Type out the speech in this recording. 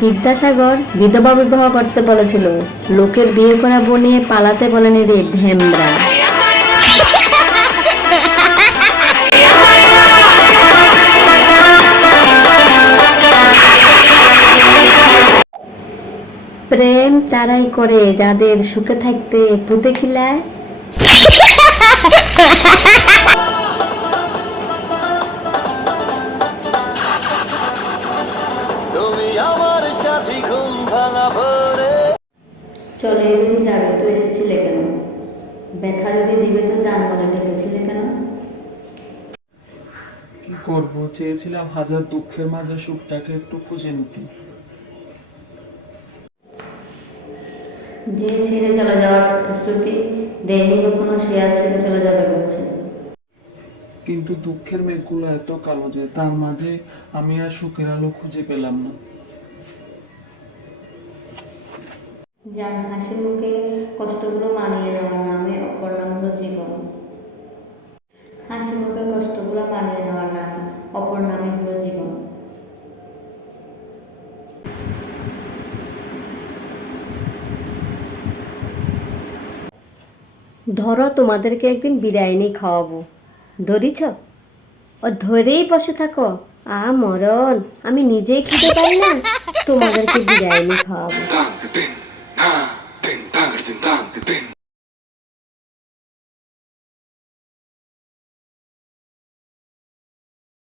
বিদ্যাসাগর বিধবা বিবাহ করতে বলেছিল, লোকের বিয়ে করা বউ নিয়ে পালাতে বলেনি রে ঢেমরা। প্রেম তারাই করে যাদের সুখে থাকতে পুঁতে খিলায়। চলে যদি যাবে তো এসেছিলে কেন? ব্যথা যদি দিবে তো জান বলে ডেকেছিলে কেন? কি করবো, চেয়েছিলাম হাজার দুঃখের মাঝে সুখটাকে একটু খুঁজে নিতে। যে ছেড়ে চলে যাওয়ার প্রতিশ্রুতি দেয়নি কখনো, সে আর ছেড়ে চলে যাবে বলছে। কিন্তু দুঃখের মেঘগুলো এত কালো যে তার মাঝে আমি আর সুখের আলো খুঁজে পেলাম না। যার হাসি মুখে কষ্টগুলো মানিয়ে নেওয়ার নামে অপর নাম হলো জীবন। হাসি মুখে কষ্টগুলো মানিয়ে নেওয়ার নাম অপর নামে হলো জীবন। ধরো তোমাদেরকে একদিন বিরিয়ানি খাওয়াবো, ধরিছ? ও ধরেই বসে থাকো, মরণ আমি নিজেই খেতে পারি না, তোমাদেরকে বিরিয়ানি খাওয়াবো।